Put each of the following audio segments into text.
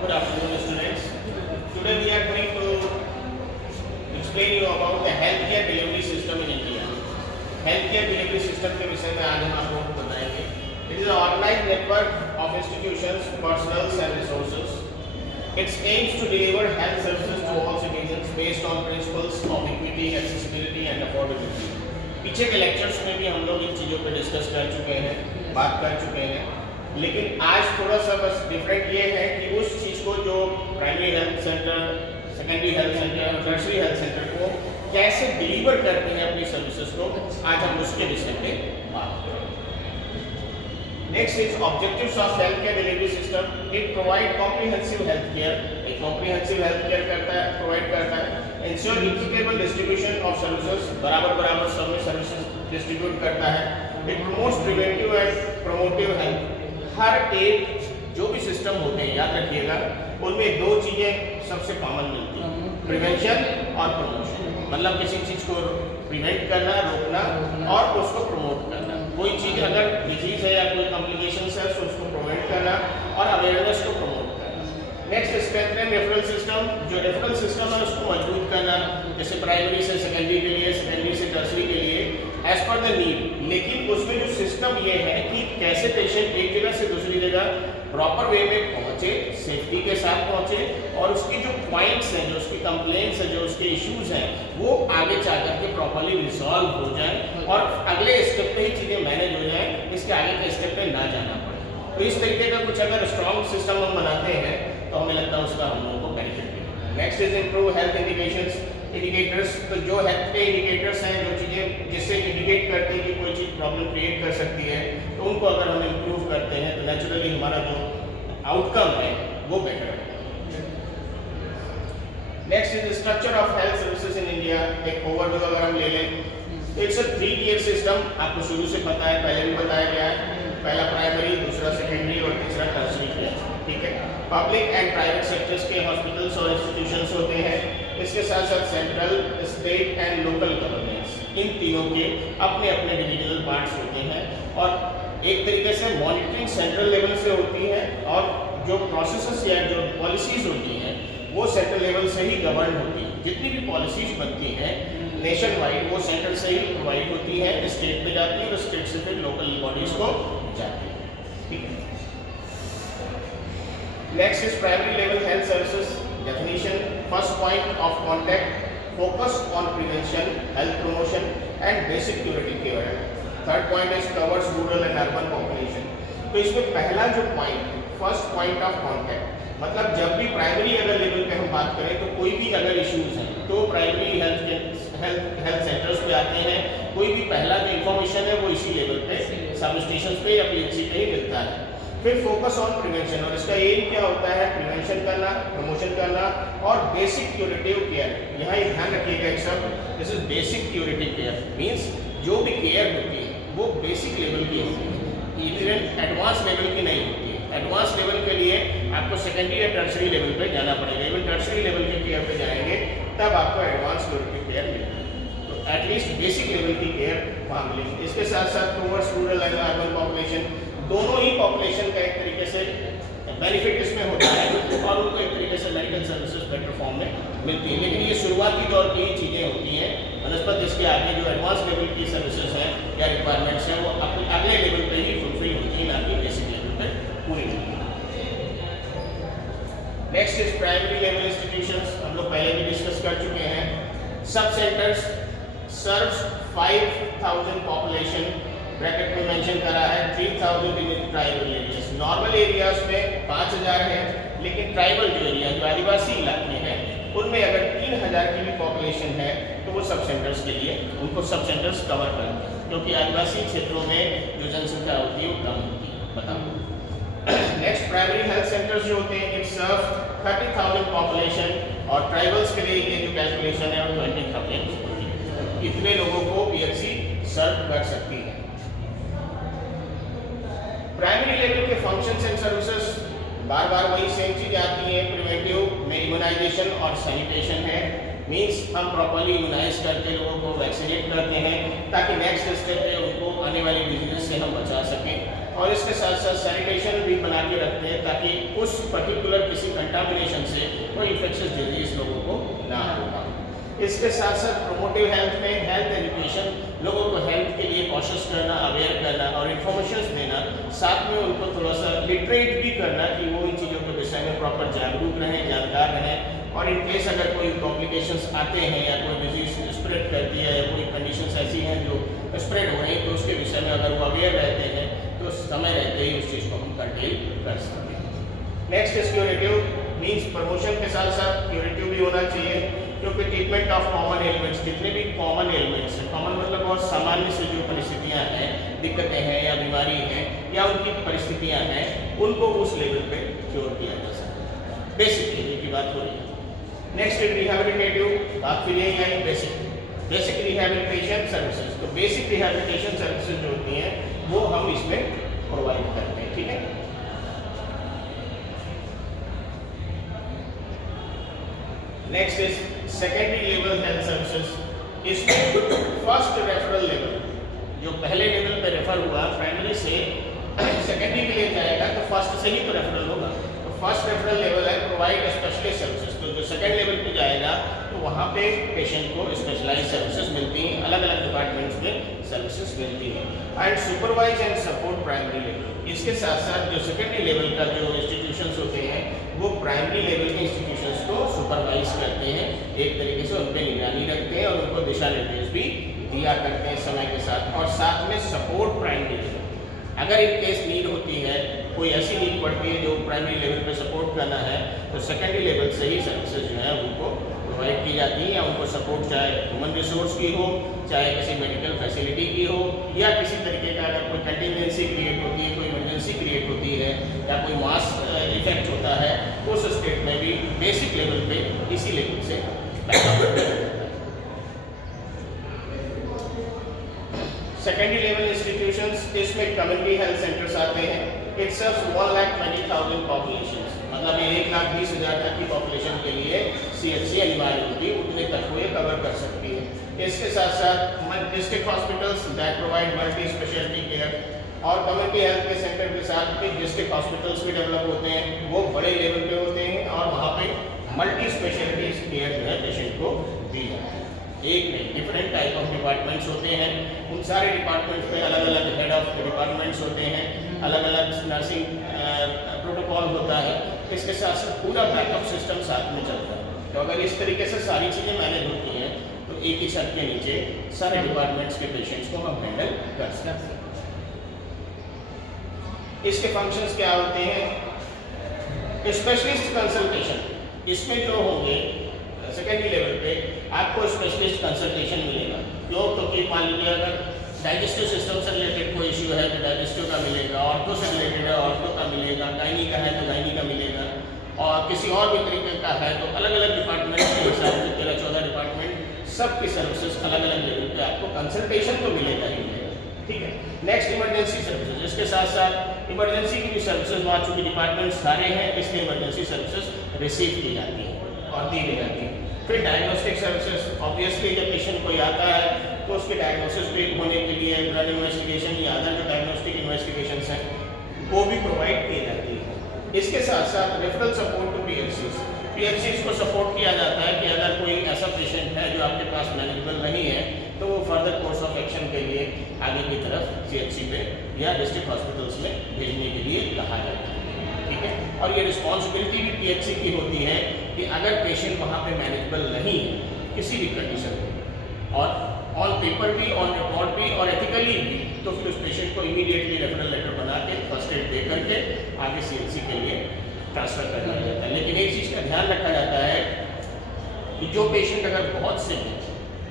Good afternoon, students. Today we are going to explain you about the healthcare delivery system in India. Healthcare delivery system के विषय में आज हम आपको बताएंगे. It is an organized network of institutions, personnel and resources. It aims to deliver health services to all citizens based on principles of equity, accessibility and affordability. पीछे के lectures में भी हम लोग इन चीज़ों पे डिस्कस कर चुके हैं, बात कर चुके हैं. लेकिन आज थोड़ा सा बस डिफरेंट ये है कि उस चीज़ को जो primary health centre, secondary health centre, tertiary health centre को कैसे डिलीवर करते हैं अपनी सर्विसेज को, आज हम उसके विषय में बात करेंगे. Next is objectives of health care delivery system. It provide comprehensive health care. एक कॉम्प्रिहेंसिव हेल्थ केयर करता है, प्रोवाइड करता है. Ensure equitable distribution of services. बराबर सब में सर्विसेज डिस्ट्रीब्यूट करता है. It promotes preventive and promotive health. हर एक जो भी सिस्टम होते हैं, याद रखिएगा, उनमें दो चीज़ें सबसे कॉमन मिलती हैं, प्रिवेंशन और प्रमोशन. मतलब किसी चीज़ को प्रिवेंट करना, रोकना और उसको प्रमोट करना. कोई चीज़ अगर डिजीज है या कोई कॉम्प्लिकेशंस है तो उसको प्रिवेंट करना और अवेयरनेस को प्रमोट करना. Next strengthen referral system. जो रेफरल सिस्टम है उसको मजबूत करना, जैसे प्राइमरी से सेकेंडरी के लिए, सेकेंडरी से टर्शरी के लिए एज पर द नीड. लेकिन उसमें जो सिस्टम ये है कि कैसे पेशेंट एक जगह से दूसरी जगह प्रॉपर वे में पहुंचे, सेफ्टी के साथ पहुंचे और उसकी जो पॉइंट्स हैं, जो उसकी कंप्लेंट्स हैं, जो उसके इश्यूज हैं, वो आगे जा करके प्रॉपरली रिजॉल्व हो जाए और अगले स्टेप पे ही चीज़ें मैनेज हो जाए, इसके आगे के स्टेप पे ना जाना पड़े. तो इस तरीके का कुछ अगर स्ट्रॉन्ग सिस्टम हम बनाते हैं तो हमें लगता है उसका हम लोगों को बेनिफिट मिलेगा. Next is improve health indicators. तो जो हेल्थ के इंडिकेटर्स हैं, जो चीज़ें जिससे इंडिकेट करते हैं कि कोई चीज़ प्रॉब्लम क्रिएट कर सकती है, तो उनको अगर हम इम्प्रूव करते हैं तो नेचुरली हमारा जो आउटकम है वो बेटर है. Next is structure of health services in India. एक ओवरव्यू अगर हम ले लें, इट्स अ 3 tier सिस्टम. आपको शुरू से पता है, पहले भी बताया गया है. पहला प्राइमरी, दूसरा सेकेंडरी और तीसरा टर्शरी है. ठीक है. पब्लिक एंड प्राइवेट सेक्टर्स के हॉस्पिटल्स और इंस्टीट्यूशंस होते हैं. इसके साथ साथ central, state and local governments, इन तीनों के अपने अपने डिविजनल पार्ट्स होते हैं और एक तरीके से मॉनिटरिंग सेंट्रल लेवल से होती है और जो प्रोसेसेस या जो पॉलिसीज होती हैं वो सेंट्रल लेवल से ही गवर्न होती है. जितनी भी पॉलिसीज बनती हैं नेशन वाइड वो सेंट्रल से ही प्रोवाइड होती है, स्टेट में जाती है और स्टेट से फिर लोकल बॉडीज को जाती है. ठीक है. Next is primary level health services. Definition: first point of contact, focus on prevention, health promotion and basic curative care. Third point is covers rural and urban population. तो इसमें पहला जो पॉइंट है, फर्स्ट पॉइंट ऑफ कांटेक्ट, मतलब जब भी primary अगर level पे हम बात करें तो कोई भी अगर इश्यूज हैं तो प्राइमरी हेल्थ सेंटर्स पे आते हैं. कोई भी पहला जो इन्फॉर्मेशन है वो इसी लेवल पे सब स्टेशन पे या पीएचसी पे ही मिलता है. फिर फोकस ऑन प्रिवेंशन, और इसका एम क्या होता है? प्रिवेंशन करना, प्रमोशन करना और बेसिक क्यूरेटिव केयर. यहाँ ये ध्यान रखिएगा एक शब्द, this is basic curative care. Means जो भी केयर होती है वो बेसिक लेवल की होती है, इवन एडवांस लेवल की नहीं होती है. एडवांस लेवल के लिए आपको सेकेंडरी या टर्शरी लेवल पे जाना पड़ेगा. इवन टर्शरी लेवल के केयर पे जाएंगे तब आपको एडवांस क्यूरेटिव केयर मिलेगी. तो एटलीस्ट बेसिक लेवल की केयर वहाँ मिलेगी. इसके साथ साथ towards rural and urban population, दोनों ही पॉपुलेशन का एक तरीके से बेनिफिट इसमें होता है और उनको एक तरीके से मेडिकल सर्विसेज बेटर फॉर्म में मिलती है. लेकिन ये शुरुआती दौर की ही चीज़ें होती हैं. बनस्पत इसके आगे जो एडवांस लेवल की सर्विसेज हैं या रिक्वायरमेंट्स हैं वो अगले लेवल पे ही फुलफिल होती है, ना कि बेसिक लेवल पे पूरी होती है. Next is primary level institutions. हम लोग पहले भी डिस्कस कर चुके हैं. सब सेंटर्स सर्व्स 5000 पॉपुलेशन. ब्रैकेट में मेंशन करा है 3000 in tribal areas. Normal areas में 5000 है, लेकिन ट्राइबल जो एरिया, जो आदिवासी इलाके हैं, उनमें अगर 3000 की भी पॉपुलेशन है तो वो सब सेंटर्स के लिए उनको सब सेंटर्स कवर करते हैं, क्योंकि आदिवासी क्षेत्रों में जो जनसंख्या होती है वो कम होती है. बताओ. नेक्स्ट प्राइमरी हेल्थ सेंटर्स जो होते हैं, इट सर्व 30,000 पॉपुलेशन और ट्राइबल्स के लिए ये जो कैलकुलेशन है वो 20,000 होती है. इतने लोगों को पीएचसी सर्व कर सकती है. प्राइमरी लेवल के फंक्शंस एंड सर्विसेज बार बार वही सेम चीज आती है. प्रिवेंटिव में इम्यूनाइजेशन और सैनिटेशन है. मीन्स हम प्रॉपर्ली इम्यूनाइज करके लोगों को वैक्सीनेट करते हैं ताकि नेक्स्ट स्टेप पे उनको आने वाली डिजीज से हम बचा सकें. और इसके साथ साथ सैनिटेशन भी बना के रखते हैं ताकि उस पर्टिकुलर किसी कंटामिनेशन से कोई इन्फेक्शियस डिजीज लोगों को ना होगा। इसके साथ साथ प्रोमोटिव हेल्थ में हेल्थ एजुकेशन, लोगों को हेल्थ के लिए कॉशियस करना, अवेयर करना और इन्फॉर्मेशन देना, साथ में उनको थोड़ा सा लिटरेट भी करना कि वो इन चीज़ों के विषय में प्रॉपर जागरूक रहें, जानकार रहें, और इन केस अगर कोई कॉम्प्लिकेशंस आते हैं या कोई डिजीज स्प्रेड करती है या कोई कंडीशंस ऐसी हैं जो स्प्रेड हो रही हैं, तो उसके विषय में अगर वो अवेयर रहते हैं तो समय रहते ही उस चीज़ को हम कंटेन कर सकते हैं। Next is curative, means promotion के साथ साथ क्यूरेटिव भी होना चाहिए, क्योंकि ट्रीटमेंट ऑफ कॉमन एलिमेंट्स, जितने भी कॉमन एलिमेंट्स हैं, कॉमन मतलब बहुत सामान्य से जो परिस्थितियाँ हैं, दिक्कतें हैं या बीमारी हैं या उनकी परिस्थितियाँ हैं, उनको उस लेवल पे क्योर किया जा सकता है। बेसिक लेवल की बात हो रही है। नेक्स्ट रिहैबिलिटेटिव, बात फिर यही आई, बेसिक रिहैबिलिटेशन सर्विसेज। तो बेसिक रिहैबिलिटेशन सर्विसेज जो होती हैं वो हम इसमें प्रोवाइड करते हैं, ठीक है। Next is secondary level health services. इसमें फर्स्ट रेफरल लेवल, जो पहले लेवल पे रेफर हुआ प्राइमरी से सेकेंडरी के लिए जाएगा तो फर्स्ट से ही तो रेफरल होगा। तो फर्स्ट रेफरल लेवल है प्रोवाइड स्पेशलिस्ट सर्विसेज। तो जो सेकेंड लेवल पे जाएगा तो वहाँ पे पेशेंट को स्पेशलाइज सर्विसेज मिलती हैं, अलग अलग डिपार्टमेंट्स में सर्विसेज मिलती हैं। And supervise and support primary level. इसके साथ साथ जो सेकेंडरी लेवल का जो इंस्टीट्यूशंस होते हैं वो प्राइमरी लेवल के इंस्टीट्यूशंस को सुपरवाइज करते हैं, एक तरीके से उन पर निगरानी रखते हैं और उनको दिशा निर्देश भी दिया करते हैं समय के साथ। और साथ में सपोर्ट प्राइमरी लेवल, अगर इन केस नीड होती है, कोई ऐसी नीड पड़ती है जो प्राइमरी लेवल पे सपोर्ट करना है, तो सेकेंडरी लेवल से ही सर्विसेज जो है उनको प्रोवाइड की जाती हैं या उनको सपोर्ट चाहे ह्यूमन रिसोर्स की हो, चाहे किसी मेडिकल फैसिलिटी की हो, या किसी तरीके का अगर कोई कंटिजेंसी क्रिएट होती है, कोई इमरजेंसी क्रिएट होती है या कोई मास इफेक्ट होता है, उस स्टेट में भी बेसिक लेवल पे इसी लेवल से सेकेंडरी लेवल इंस्टीट्यूशंस, इसमें कम्युनिटी हेल्थ सेंटर्स आते हैं। इट सर्व्स 1,20,000 पॉपुलेशन, मतलब 1,20,000 तक की पॉपुलेशन के लिए CHC अनिवार्य होती है, उतने तक को ये कवर कर सकती है। इसके साथ साथ district hospitals that provide multi speciality care, और कम्युनिटी हेल्थ के सेंटर के साथ भी डिस्ट्रिक्ट हॉस्पिटल्स भी डेवलप होते हैं, वो बड़े लेवल पे होते हैं और वहाँ पे मल्टी स्पेशलिटी केयर जो है पेशेंट को दी जाती है। एक नहीं, डिफरेंट टाइप ऑफ डिपार्टमेंट्स होते हैं, उन सारे डिपार्टमेंट्स में अलग अलग हेड ऑफ डिपार्टमेंट्स होते हैं, अलग अलग नर्सिंग प्रोटोकॉल होता है। इसके साथ साथ पूरा बैकअप सिस्टम साथ में चलता है। तो अगर इस तरीके से सारी चीज़ें मैनेज होती हैं तो एक ही छत के नीचे सारे डिपार्टमेंट्स के पेशेंट्स को हम हैंडल कर सकते हैं। इसके फंक्शंस क्या होते हैं? स्पेशलिस्ट कंसल्टेशन, इसमें जो होंगे सेकेंडरी लेवल पे आपको स्पेशलिस्ट कंसल्टेशन मिलेगा। क्यों? क्योंकि मान लीजिए अगर डाइजेस्टिव सिस्टम से रिलेटेड कोई इश्यू है तो डाइजेस्टिव का मिलेगा, ऑर्थो से रिलेटेड है ऑर्थो का मिलेगा, गायनी का है तो गायनी का मिलेगा, और किसी और भी तरीके का है तो अलग अलग डिपार्टमेंट के हिसाब से 13-14 डिपार्टमेंट सबकी सर्विसेज अलग अलग लेवल पे आपको कंसल्टेशन तो मिलेगा ही मिलेगा, ठीक है। नेक्स्ट इमरजेंसी सर्विसेज, इसके साथ साथ इमरजेंसी की भी सर्विसेज, वहाँ चूँकि डिपार्टमेंट सारे हैं इसलिए इमरजेंसी सर्विसेज रिसीव की जाती है और दी जाती है। फिर डायग्नोस्टिक सर्विसेज, ऑब्वियसली जब पेशेंट कोई आता है तो उसके डायग्नोसिस भी होने के लिए ब्लड इन्वेस्टिगेशन या अदर जो डायग्नोस्टिक इन्वेस्टिगेशंस हैं वो भी प्रोवाइड की जाती है। इसके साथ साथ रेफरल सपोर्ट टू PHCs को सपोर्ट किया जाता है कि अगर कोई ऐसा पेशेंट है जो आपके पास मैनेजेबल नहीं है तो वो फर्दर कोर्स ऑफ एक्शन के लिए आगे की तरफ CHC पे या डिस्ट्रिक्ट हॉस्पिटल्स में भेजने के लिए कहा जाता है, ठीक है। और ये रिस्पॉन्सिबिलिटी भी PHC की होती है कि अगर पेशेंट वहाँ पे मैनेजेबल नहीं है किसी भी कंडीशन में, और ऑन पेपर भी, ऑन रिकॉर्ड भी और एथिकली भी, तो फिर उस पेशेंट को इमीडिएटली रेफरल लेटर बना के फर्स्ट एड दे करके आगे CHC के लिए ट्रांसफ़र कर दिया जाता है। लेकिन एक चीज़ का ध्यान रखा जाता है कि जो पेशेंट अगर बहुत सिक है,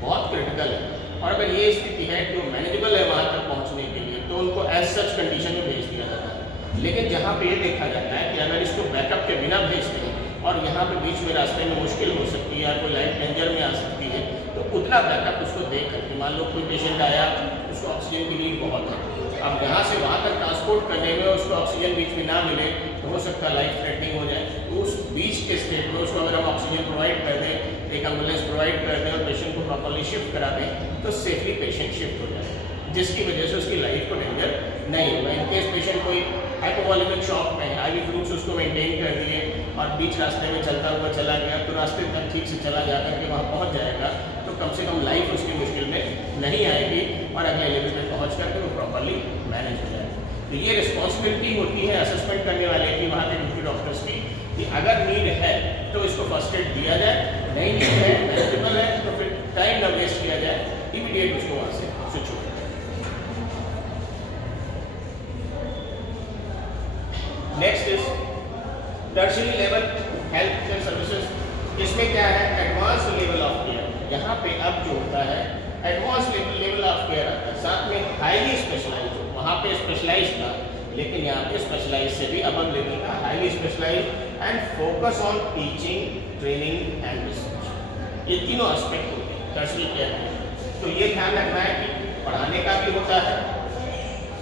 बहुत क्रिटिकल है, और अगर ये स्थिति है कि वो मैनेजेबल है वहाँ तक पहुँचने के लिए, तो उनको एज सच कंडीशन में भेज दिया जाता है। लेकिन जहाँ पे ये देखा जाता है कि अगर इसको बैकअप के बिना भेजते हैं और यहाँ पे बीच में रास्ते में मुश्किल हो सकती है या कोई लाइफ डेंजर में आ सकती है, तो उतना बैकअप उसको देख करके, मान लो कोई पेशेंट आया उसको ऑक्सीजन की नीड बहुत है, अब यहाँ से वहाँ तक ट्रांसपोर्ट करने में उसको ऑक्सीजन बीच में ना मिले तो हो सकता है लाइफ थ्रेटनिंग हो जाए। तो उस बीच के स्टेट में उसको अगर हम ऑक्सीजन प्रोवाइड कर दें, एक एम्बुलेंस प्रोवाइड कर दें और पेशेंट को प्रॉपर्ली शिफ्ट करा दें तो सेफली पेशेंट शिफ्ट हो जाए, जिसकी वजह से उसकी लाइफ को डेंजर नहीं होगा। इनकेस पेशेंट कोई हाइपोवॉलेमिक शॉक में है, आईवी फ्लूइड्स उसको मेंटेन कर दिए और बीच रास्ते में चलता हुआ चला गया, तो रास्ते तक ठीक से चला जा करके वहाँ पहुँच जाएगा, तो कम से कम लाइफ उसकी मुश्किल में नहीं आएगी और अगले लेवल पे पहुँच करके वो प्रॉपरली मैनेज हो जाएगा। तो ये रिस्पॉन्सिबिलिटी होती है असेसमेंट करने वाले की, वहाँ के ड्यूटी डॉक्टर्स की, कि अगर नीड है तो इसको फर्स्ट एड दिया जाए, नहीं नीड है, मैनेजेबल है, तो फिर टाइम ना वेस्ट किया जाए, इमीडिएट उसको वहाँ से स्विच हो। Next is tertiary level health care services. इसमें क्या है, एडवांस लेवल ऑफ केयर। यहाँ पे अब जो होता है एडवांस लेवल ऑफ केयर आता है, साथ में हाईली स्पेशलाइज्ड हो। वहाँ पे स्पेशलाइज्ड था, लेकिन यहाँ पे स्पेशलाइज्ड से भी अबव लेवल का highly specialised and focus on teaching, training and research. ये तीनों एस्पेक्ट होते हैं टर्शियरी केयर में। तो ये ध्यान रखना है कि पढ़ाने का भी होता है,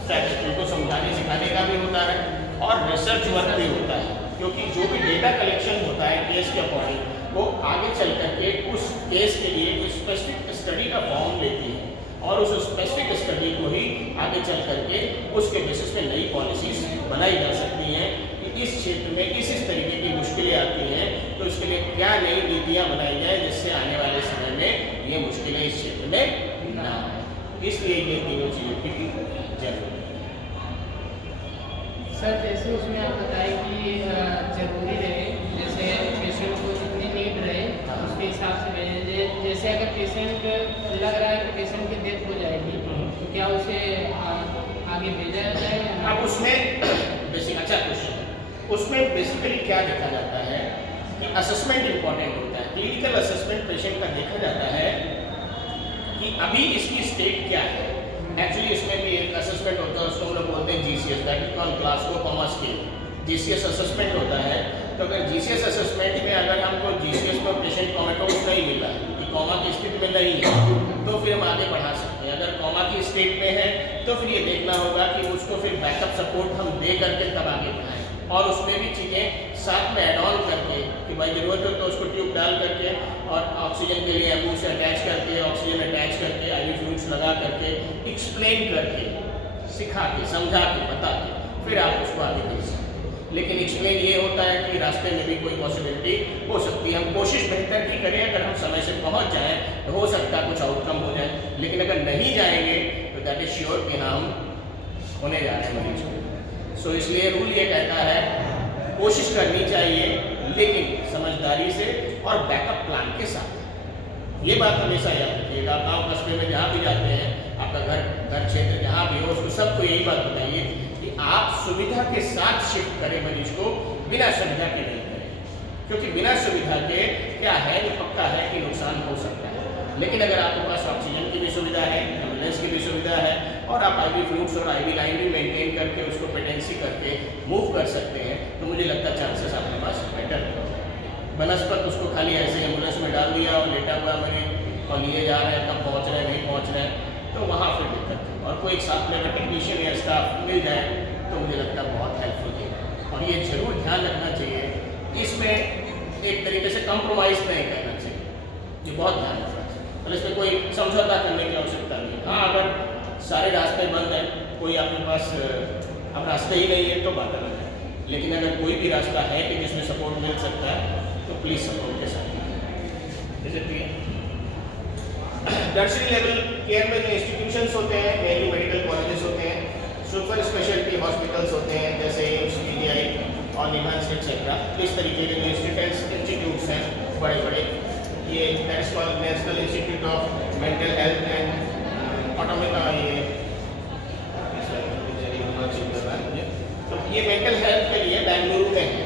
फैकल्टी को समझाने सिखाने का भी होता है, और रिसर्च वर्क भी होता है, क्योंकि जो भी डेटा कलेक्शन होता है केस के अकॉर्डिंग, वो आगे चल करके उस केस के लिए एक स्पेसिफिक स्टडी का फॉर्म लेती है, और उस स्पेसिफिक स्टडी को ही आगे चल करके उसके बेसिस पे नई पॉलिसीज बनाई जा सकती हैं कि इस क्षेत्र में इस तरीके की मुश्किलें आती हैं, तो इसके लिए क्या नई नीतियाँ बनाई जाए जिससे आने वाले समय में ये मुश्किलें इस क्षेत्र में ना आए। इसलिए ये तीनों चीज़ों की जरूरत है। सर जैसे उसमें आप बताएं कि जरूरी रहे, जैसे पेशेंट को जितनी नीड रहे उसके हिसाब से भेजें। जैसे अगर पेशेंट लग रहा है कि पेशेंट की डेथ हो जाएगी, तो क्या उसे आगे भेजा जाए या ना? अब उसमें बेसिक अच्छा क्वेश्चन है। उसमें बेसिकली क्या देखा जाता है कि असेसमेंट इंपॉर्टेंट होता है। क्लिनिकल असेसमेंट पेशेंट का देखा जाता है कि अभी इसकी स्टेट क्या है। एक्चुअली इसमें भी एक असेसमेंट होता है, उसको हम लोग बोलते हैं GCS, that is called Glasgow coma scale. GCS assessment होता है। तो अगर जीसीएस असेसमेंट में अगर हमको जीसीएस में पेशेंट कोमेटोस नहीं मिला कि कोमा की स्थिति में नहीं है, तो फिर हम आगे बढ़ा सकते हैं। अगर कोमा की स्टेट में है तो फिर ये देखना होगा कि उसको फिर बैकअप सपोर्ट हम दे करके तब आगे बढ़ाएं, और उसमें भी चीज़ें साथ में एड ऑन करके कि भाई ज़रूरत हो तो उसको ट्यूब डाल करके और ऑक्सीजन के लिए मुंह से अटैच करके, ऑक्सीजन अटैच करके, आईवी फ्लूइड्स लगा करके, एक्सप्लेन करके, सिखा के, समझा के, बता के फिर आप उसको आगे दे सकते हैं। लेकिन एक्सप्लेन ये होता है कि रास्ते में भी कोई पॉसिबिलिटी हो सकती है। हम कोशिश बेहतर की करें, अगर हम समय से पहुंच जाएं तो हो सकता है कुछ आउटकम हो जाए, लेकिन अगर नहीं जाएंगे तो दैट इज श्योर कि हाँ हम होने जा रहे हैं मरीज को। सो इसलिए रूल ये कहता है कोशिश करनी चाहिए, लेकिन समझदारी से और बैकअप प्लान के साथ। ये बात हमेशा याद रखिएगा। आप गाँव कस्बे में जहाँ भी जाते हैं, आपका घर क्षेत्र जहाँ भी हो, उसको सबको यही बात बताइए कि आप सुविधा के साथ शिफ्ट करें मरीज को, बिना सुविधा के नहीं करें। क्योंकि बिना सुविधा के क्या है, ये पक्का है कि नुकसान हो सकता है। लेकिन अगर आपके पास ऑक्सीजन की भी सुविधा है, एम्बुलेंस की भी सुविधा है, और आप आईवी फ्लूइड्स और आईवी लाइन भी मेंटेन करके उसको पेटेंसी करके मूव कर सकते हैं, तो मुझे लगता है चांसेस आपके पास बेटर है। बनस्पत उसको खाली ऐसे एम्बुलेंस में डाल दिया और लेटा हुआ मरीज और लिए जा रहे हैं, कब पहुँच रहे हैं नहीं पहुँच रहे हैं, तो वहाँ फिर दिक्कत है। और कोई एक साथ में अगर टेक्नीशियन या स्टाफ मिल जाए तो मुझे लगता है बहुत हेल्पफुल है। और ये जरूर ध्यान रखना चाहिए, इसमें एक तरीके से कंप्रोमाइज़ नहीं करना चाहिए, ये बहुत ध्यान रखना चाहिए। और इसमें कोई समझौता करने की आवश्यकता नहीं। हाँ, अगर सारे रास्ते बंद हैं, कोई आपके पास अब रास्ते ही नहीं है तो बात अलग है, लेकिन अगर कोई भी रास्ता है कि जिसमें सपोर्ट मिल सकता है तो प्लीज़ सपोर्ट के साथ टर्शियरी लेवल केयर में जो इंस्टीट्यूशंस होते हैं, मेनली मेडिकल कॉलेजेस होते हैं, सुपर स्पेशलिटी हॉस्पिटल्स होते हैं जैसे एम्स, पीजीआई और निम्हांस एक्सेट्रा। इस तरीके के इंस्टीट्यूट्स हैं बड़े बड़े, ये national institute of mental health and ऑटोमेका, तो ये मेंटल हेल्थ के लिए बेंगलुरु में है,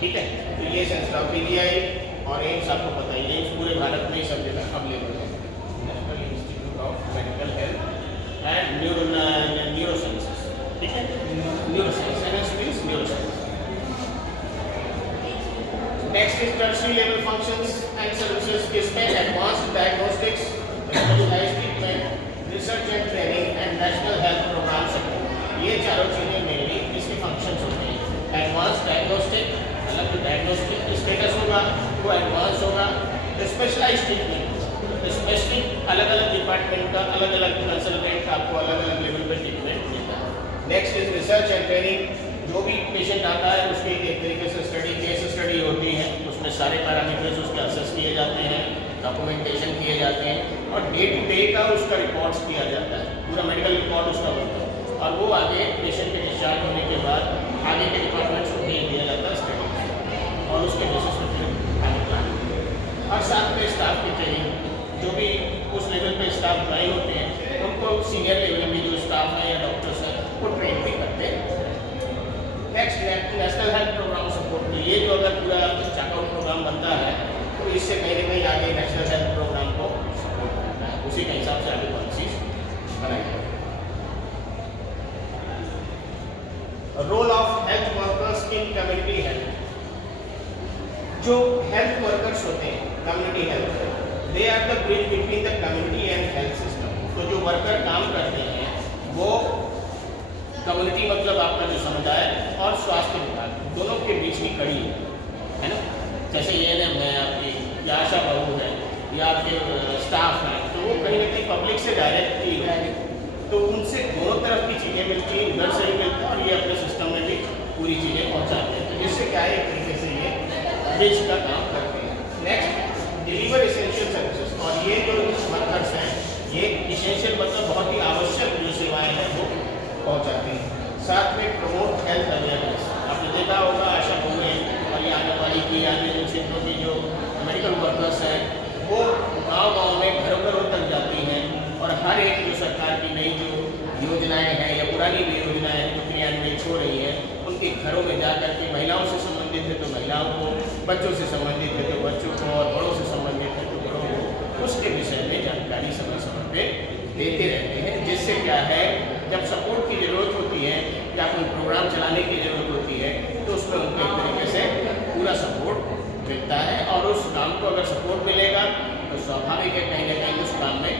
ठीक है। तो ये संस्था पीजीआई और एम्स आपको पता ही है, एम्स पूरे भारत में ही सब जगह अवेलेबल है। National institute of medical health and neuro sciences, ठीक है, neuro science, NS means neuro science. Next is tertiary level functions and services. इसमें advanced diagnostics, specialised treatment, research and training and national health programme support, ये चारों चीज़ें mainly इसके functions होते हैं। Advance diagnostic, अलग जो डायग्नोस्टिक स्टेटस होगा वो एडवांस होगा। स्पेशलाइज्ड ट्रीटमेंट, स्पेसिफिक अलग अलग डिपार्टमेंट का अलग अलग कंसल्टेंट आपको अलग अलग लेवल पर ट्रीटमेंट देता है। Next is research and training. जो भी पेशेंट आता है उसकी एक तरीके से केस स्टडी होती है, उसमें सारे पैरामीटर्स उसके असेस किए जाते हैं, डॉक्यूमेंटेशन किए जाते हैं और डे टू डे का उसका रिकॉर्ड्स किया जाता है, पूरा मेडिकल रिकॉर्ड उसका बनता है और वो आगे पेशेंट के डिस्चार्ज होने के बाद आगे के डिपार्टमेंट्स को भेज दिया जाता है स्टडी और उसके बेसिस पर फिर आगे प्लान। और साथ में स्टाफ की ट्रेनिंग, जो भी उस लेवल पे स्टाफ ज्वाइन होते हैं उनको सीनियर लेवल में जो स्टाफ है या डॉक्टर्स हैं वो ट्रेन भी करते हैं। Next national health programme support. तो ये जो अगर पूरा चेकआउट प्रोग्राम बनता है तो इससे कहीं ना कहीं आगे नेशनल हेल्थ प्रोग्राम को सपोर्ट करता है, उसी के हिसाब से आगे पॉलिसीज बनाई जाए। Role of health workers in community health. जो हेल्थ वर्कर्स होते हैं community health, they are the bridge between the community and health system. तो जो वर्कर काम करते हैं वो कम्युनिटी मतलब आपका जो समुदाय और स्वास्थ्य विभाग दोनों के बीच की कड़ी है ना। जैसे ANM है आपकी या आशा बहू है या आपके स्टाफ हैं, तो वो कहीं ना कहीं पब्लिक से डायरेक्ट ही है, तो उनसे दोनों तरफ की चीज़ें मिलती हैं, उधर से भी मिलती है और ये अपने सिस्टम में भी पूरी चीज़ें पहुँचाते हैं, तो जिससे क्या है एक तरीके से ये ब्रिज का काम करते हैं। Next deliver essential services. और ये जो वर्कर्स हैं ये इसेंशियल मतलब बहुत ही आवश्यक जो सेवाएं हैं वो पहुंचाते हैं। साथ में प्रमोट हेल्थ अवेयरनेस। आपने देखा होगा आशा बहुएँ और ये आंगनबाड़ी की या अन्य क्षेत्रों की जो मेडिकल वर्कर्स हैं वो गांव-गांव में घरों-घरों तक जाती हैं और हर एक जो सरकार की नई जो योजनाएं हैं या पुरानी भी योजनाएं हैं जो क्रियान्वित हो रही हैं उनके घरों में जा कर के महिलाओं से संबंधित है तो महिलाओं को, बच्चों से संबंधित है तो बच्चों को और बड़ों से संबंधित है तो बड़ों को उसके विषय में जानकारी समय समय पे देते रहते हैं, जिससे क्या है जब सपोर्ट की ज़रूरत होती है या कोई प्रोग्राम चलाने की ज़रूरत होती है तो उसमें उनको एक तरीके से पूरा सपोर्ट मिलता है और उस काम को अगर सपोर्ट मिलेगा तो स्वाभाविक है कहीं ना कहीं उस काम में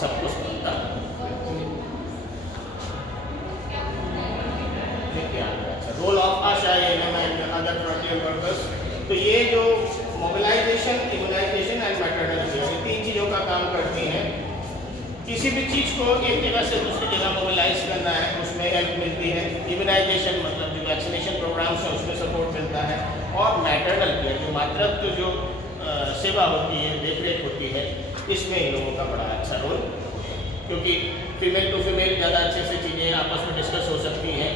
सब कुछ बनता है। Role of ASHA and other frontier workers. तो ये जो mobilisation, immunisation and maternal care, ये तीन चीज़ों का काम करती हैं। किसी भी चीज़ को एक जगह से दूसरी जगह मोबिलाइज करना है उसमें हेल्प मिलती है। इम्यूनाइजेशन मतलब जो वैक्सीनेशन प्रोग्राम्स है उसमें सपोर्ट मिलता है और मैटरनल केयर जो मातृत्व जो सेवा होती है, देखरेख होती है, इसमें इन लोगों का बड़ा अच्छा रोल, क्योंकि फीमेल टू फीमेल ज़्यादा अच्छे से चीज़ें आपस में डिस्कस हो सकती हैं,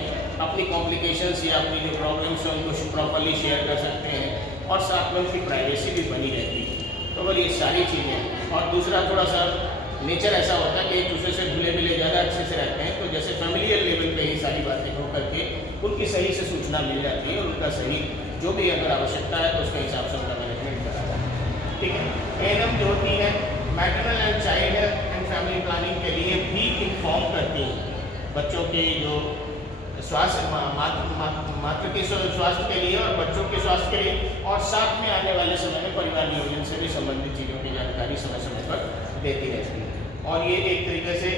अपनी कॉम्प्लिकेशंस या अपनी जो प्रॉब्लम्स हैं उनको प्रॉपरली शेयर कर सकते हैं और साथ में उनकी प्राइवेसी भी बनी रहती है। तो बस ये सारी चीज़ें। और दूसरा थोड़ा सा नेचर ऐसा होता है कि एक दूसरे से घुले मिले ज़्यादा अच्छे से रहते हैं, तो जैसे फैमिलियल लेवल पे ही सारी बातें हो करके उनकी सही से सूचना मिल जाती है और उनका सही जो भी अगर आवश्यकता है तो उसके हिसाब से उनका मैनेजमेंट करा जाता है। ठीक है। ANM जो होती है maternal and child health and family planning के लिए भी इन्फॉर्म करती हैं बच्चों के जो स्वास्थ्य मातृ के स्वास्थ्य के लिए और बच्चों के स्वास्थ्य के लिए, और साथ में आने वाले समय में परिवार नियोजन से भी संबंधित चीज़ों की जानकारी समय समय पर देती रहती है। और ये एक तरीके से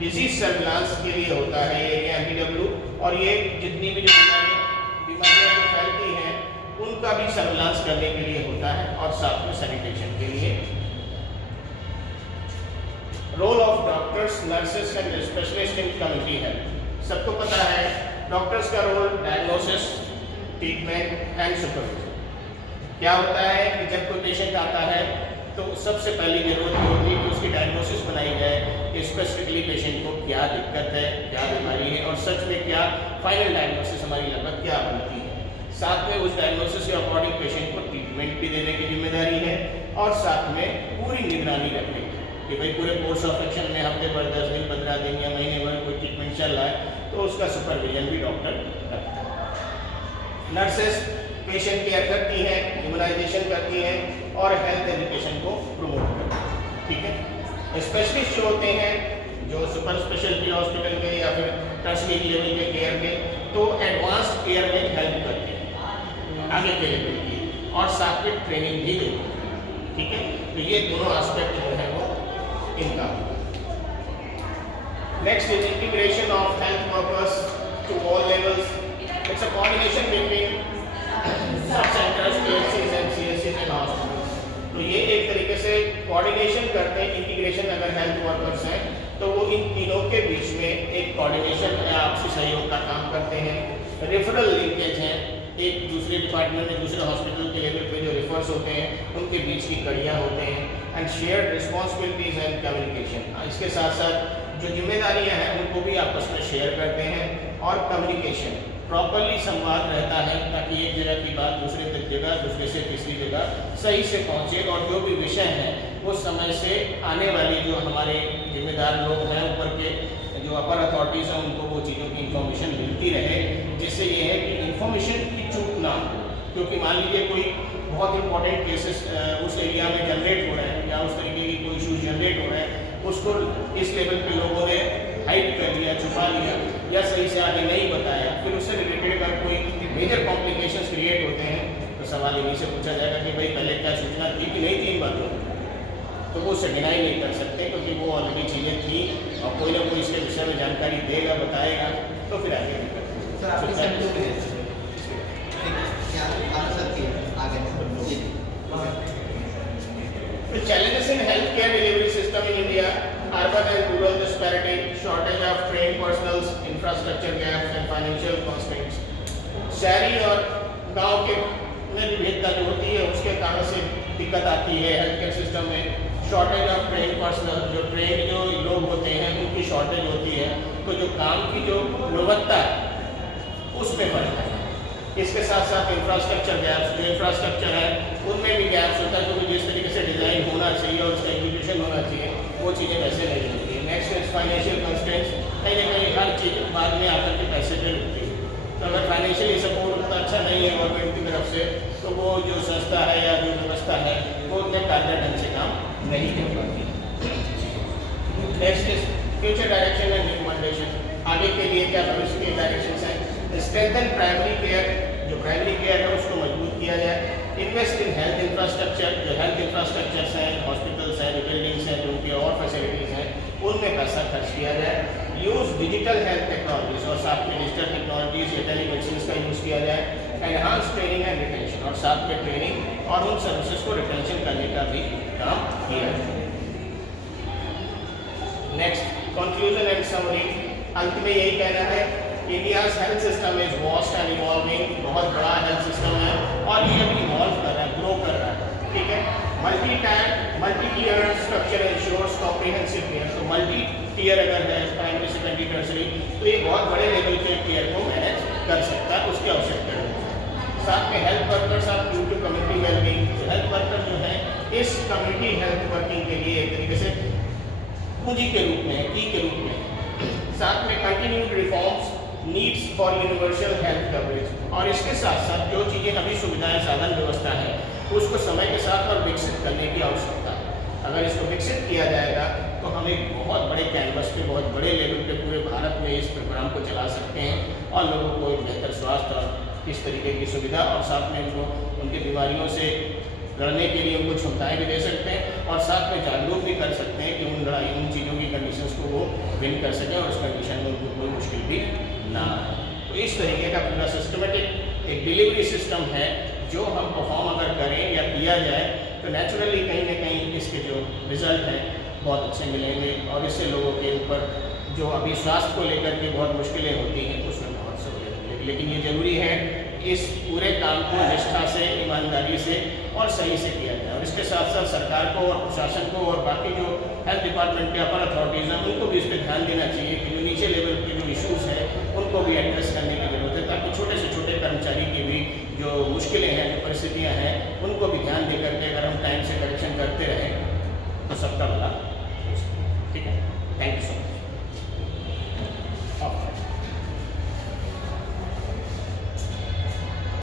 डिजीज सर्विलांस के लिए होता है ये MPW, और ये जितनी भी जो बीमारियाँ जो फैलती हैं उनका भी सर्विलांस करने के लिए होता है और साथ में सैनिटेशन के लिए। Role of doctors, nurses and specialist in community health. सबको पता है डॉक्टर्स का role diagnosis, treatment and supervision. क्या होता है कि जब कोई पेशेंट आता है तो सबसे पहली जरूरत ये होती है कि उसकी डायग्नोसिस बनाई जाए कि स्पेसिफिकली पेशेंट को क्या दिक्कत है, क्या बीमारी है और सच में क्या फाइनल डायग्नोसिस हमारी लगभग क्या बनती है। साथ में उस डायग्नोसिस के अकॉर्डिंग पेशेंट को ट्रीटमेंट भी देने की जिम्मेदारी है और साथ में पूरी निगरानी रखने की कि भाई पूरे कोर्स ऑफ एक्शन में हफ्ते भर 10 दिन 15 दिन या महीने भर कोई ट्रीटमेंट चल रहा है तो उसका सुपरविजन भी डॉक्टर करता है। नर्सेस पेशेंट केयर करती हैं, इम्यूनाइजेशन करती हैं और हेल्थ एजुकेशन को प्रमोट करती हैं। ठीक है। स्पेशलिस्ट जो होते हैं जो सुपर स्पेशलिटी हॉस्पिटल के या फिर टर्शियरी लेवल के केयर के, तो एडवांस्ड केयर में हेल्प करते हैं आगे के लेवल की और साथ में ट्रेनिंग भी देते हैं। ठीक है। तो ये दोनों एस्पेक्ट जो है वो इनका। Next is integration of health workers to all levels. It's a coordination between sub centres, PHCs and CHCs and hospitals. तो ये एक तरीके से कोऑर्डिनेशन करते हैं, इंटीग्रेशन अगर हेल्थ वर्कर्स हैं तो वो इन तीनों के बीच में एक कोऑर्डिनेशन या आपसी सहयोग का काम करते हैं। रेफरल लिंकेज हैं, एक दूसरे डिपार्टमेंट में दूसरे हॉस्पिटल के लेवल पे जो रेफर्स होते हैं उनके बीच की कड़ियाँ होते हैं। And shared responsibilities and communication, इसके साथ साथ जो जिम्मेदारियाँ हैं उनको भी आपस में शेयर करते हैं। और कम्युनिकेशन, प्रॉपरली संवाद रहता है ताकि एक जगह की बात दूसरे जगह, दूसरे से तीसरी जगह सही से पहुँचे और जो भी विषय है वो समय से आने वाली जो हमारे जिम्मेदार लोग हैं ऊपर के जो अपर अथॉरिटीज़ हैं उनको वो चीज़ों की इन्फॉर्मेशन मिलती रहे, जिससे ये है कि इन्फॉर्मेशन की चूक ना हो। क्योंकि मान लीजिए कोई बहुत इंपॉर्टेंट केसेस उस एरिया में जनरेट हो रहे हैं या उस तरीके की कोई इशूज जनरेट हो रहे हैं, उसको इस लेवल पे लोगों ने हाइड कर लिया, छुपा लिया या सही से आगे नहीं बताया, फिर उससे रिलेटेड अगर कोई मेजर कॉम्प्लिकेशंस क्रिएट होते हैं तो सवाल इन्हीं से पूछा जाएगा कि भाई पहले क्या सूचना थी कि नहीं थी इन बातों में, तो वो उसे डिनाई नहीं कर सकते क्योंकि वो ऑलरेडी चीज़ें थी और कोई ना कोई इसके विषय में जानकारी देगा, बताएगा, तो फिर आगे भी The challenges in healthcare delivery system in India, urban and rural disparity, shortage of trained personnel, infrastructure gaps and financial constraints. शहरी और गांव के में विविधता जो होती है उसके कारण से दिक्कत आती है हेल्थकेयर सिस्टम में। शॉर्टेज ऑफ ट्रेन पर्सनल, जो ट्रेन जो लोग होते हैं उनकी शॉर्टेज होती है, तो जो काम की जो गुणवत्ता है उसमें फर्क है। इसके साथ साथ इंफ्रास्ट्रक्चर गैप्स, जो इंफ्रास्ट्रक्चर है उनमें भी गैप्स होता है क्योंकि जिस तरीके से डिज़ाइन होना चाहिए और उसका एग्जीक्यूशन होना चाहिए वो चीज़ें वैसे नहीं होती है। नेक्स्ट इज फाइनेंशियल कंस्ट्रेंट्स, कहीं ना कहीं हर चीज़ बाद में आकर के पैसे पे लगती है, तो अगर फाइनेंशियली सपोर्ट उतना अच्छा नहीं है गवर्नमेंट की तरफ से तो वो जो संस्था है या जो व्यवस्था है वो उतने कारगर ढंग से काम नहीं कर पाती। Next is future direction and recommendation, आगे के लिए क्या भविष्य के डायरेक्शंस हैं। स्ट्रेंथन प्राइमरी केयर, जो प्राइमरी केयर है उसको मजबूत किया जाए। इन्वेस्ट इन हेल्थ इंफ्रास्ट्रक्चर, जो हेल्थ इंफ्रास्ट्रक्चर्स हैं, हॉस्पिटल्स हैं, बिल्डिंग्स हैं, जो उनकी और फैसिलिटीज़ हैं उनमें पैसा खर्च किया जाए। यूज़ डिजिटल हेल्थ टेक्नोलॉजीज, और साथ में डिजिटल टेक्नोलॉजीज या टेलीमेडिसिन का यूज़ किया जाए। एनहांस ट्रेनिंग एंड रिटेंशन, और साथ में ट्रेनिंग और उन सर्विसेज को रिटेंशन करने का भी काम किया जाए। नेक्स्ट, कंक्लूजन एंड समरी, अंत में यही कहना है India's health system is vast and evolving, बहुत बड़ा हेल्थ सिस्टम है और ये अभी इवॉल्व कर रहा है, ग्रो कर रहा है, ठीक है। Multi tier structure ensures comprehensive care, तो मल्टी टीयर अगर है प्राइमरी सेकेंडरी टर्सरी तो ये बहुत बड़े लेवल के केयर को मैनेज कर सकता है, उसकी आवश्यकता है। साथ में health workers are due to community wellbeing, तो हेल्थ वर्कर जो है इस कम्युनिटी हेल्थ वर्किंग के लिए एक तरीके से पूंजी के रूप में, की के रूप में। साथ में continued reforms, needs for universal health coverage, और इसके साथ साथ जो चीज़ें अभी सुविधाएं साधन व्यवस्था है उसको समय के साथ और विकसित करने की आवश्यकता है। अगर इसको विकसित किया जाएगा तो हम एक बहुत बड़े कैनवस पे, बहुत बड़े लेवल पे पूरे भारत में इस प्रोग्राम को चला सकते हैं और लोगों को एक बेहतर स्वास्थ्य और इस तरीके की सुविधा और साथ में उनको उनकी बीमारियों से लड़ने के लिए उनको क्षमताएँ भी दे सकते हैं और साथ में जागरूक भी कर सकते हैं कि उन चीज़ों की कंडीशंस को वो विन कर सकें और उस कंडीशन में उनको कोई मुश्किल भी ना आए। तो इस तरीके का पूरा सिस्टमेटिक एक डिलीवरी सिस्टम है जो हम परफॉर्म अगर करें या किया जाए तो नेचुरली कहीं ना कहीं इसके जो रिजल्ट हैं बहुत अच्छे मिलेंगे और इससे लोगों के ऊपर जो अभी स्वास्थ्य को लेकर के बहुत मुश्किलें होती हैं उसमें बहुत सहूलियत मिलेगी। लेकिन ये ज़रूरी है इस पूरे काम को निष्ठा से, ईमानदारी से और सही से किया जाए और इसके साथ साथ सरकार को और प्रशासन को और बाकी जो हेल्थ डिपार्टमेंट के अपर अथॉरिटीज़ हैं उनको भी इस पर ध्यान देना चाहिए कि जो नीचे लेवल के जो इशूज़ हैं उनको भी एड्रेस करने की जरूरत है ताकि छोटे से छोटे कर्मचारी की भी जो मुश्किलें हैं, जो परिस्थितियाँ हैं उनको भी ध्यान दे करके अगर हम टाइम से करेक्शन करते रहें तो सबका भला हो सकता है। ठीक है, थैंक यू सो मच।